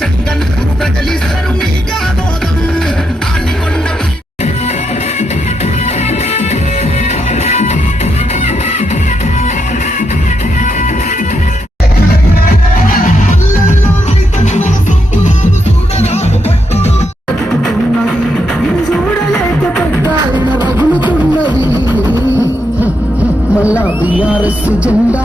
జగన్ ప్రజలిస్తారు మీగా బోధం మళ్ళా బిఆర్ఎస్ జెండా.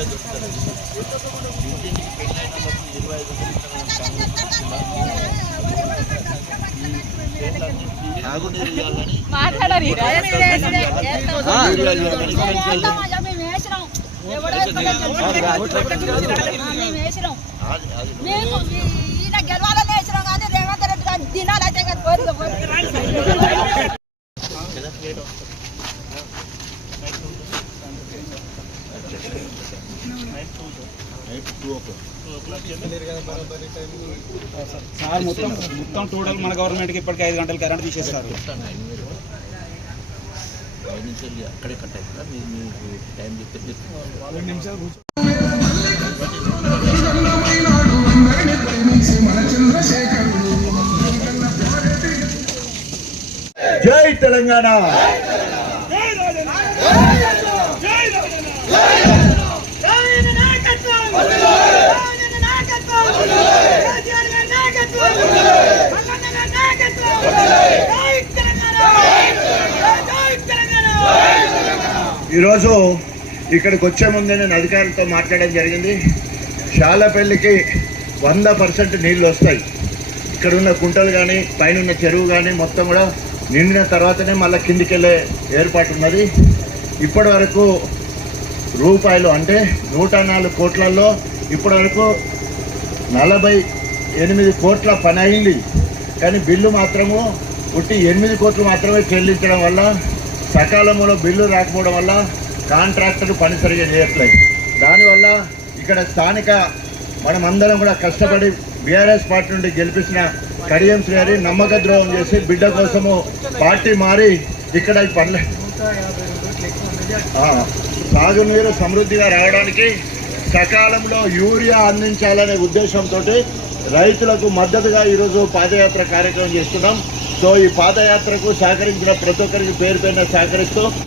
గజ్జును నికింది ఆత్మ గౌరవ మాట్లాడాలి మేము ఈయన గెలవాలని వేసినాం కానీ రేవంత్ రెడ్డి గారి దినాలు అయితే కానీ పోరు పోరు. సార్ మొత్తం మొత్తం టోటల్ మన గవర్నమెంట్కి ఇప్పటికి ఐదు గంటలు కరెంట్ తీసేస్తారు. అక్కడే కట్ అవుతుందా మీరు మీకు టైం చెప్తే చెప్తే జై తెలంగాణ! ఈరోజు ఇక్కడికి వచ్చే ముందే నేను అధికారులతో మాట్లాడడం జరిగింది. శాలపల్లికి వంద పర్సెంట్ నీళ్ళు వస్తాయి. ఇక్కడ ఉన్న కుంటలు కానీ పైన ఉన్న చెరువు కానీ మొత్తం కూడా నిండిన తర్వాతనే మళ్ళీ కిందికి వెళ్ళే ఏర్పాటు ఉన్నది. ఇప్పటి వరకు రూపాయలు అంటే నూట నాలుగు కోట్లలో ఇప్పటి వరకు నలభై ఎనిమిది కోట్ల పని అయింది. కానీ బిల్లు మాత్రము పుట్టి ఎనిమిది కోట్లు మాత్రమే చెల్లించడం వల్ల సకాలంలో బిల్లు రాకపోవడం వల్ల కాంట్రాక్టర్ పని సరిగా చేయట్లేదు. దానివల్ల ఇక్కడ స్థానిక మనమందరం కూడా కష్టపడి బీఆర్ఎస్ పార్టీ నుండి గెలిపించిన కడియం శ్రీ నమ్మక ద్రోహం చేసి బిడ్డ కోసము పార్టీ మారి ఇక్కడ ఈ పనులు సాగునీరు సమృద్ధిగా రావడానికి సకాలంలో యూరియా అందించాలనే ఉద్దేశంతో రైతులకు మద్దతుగా ఈరోజు పాదయాత్ర కార్యక్రమం చేస్తున్నాం. సో ఈ పాదయాత్రకు సహకరించిన ప్రతి ఒక్కరికి పేరు పేరున సహకరిస్తూ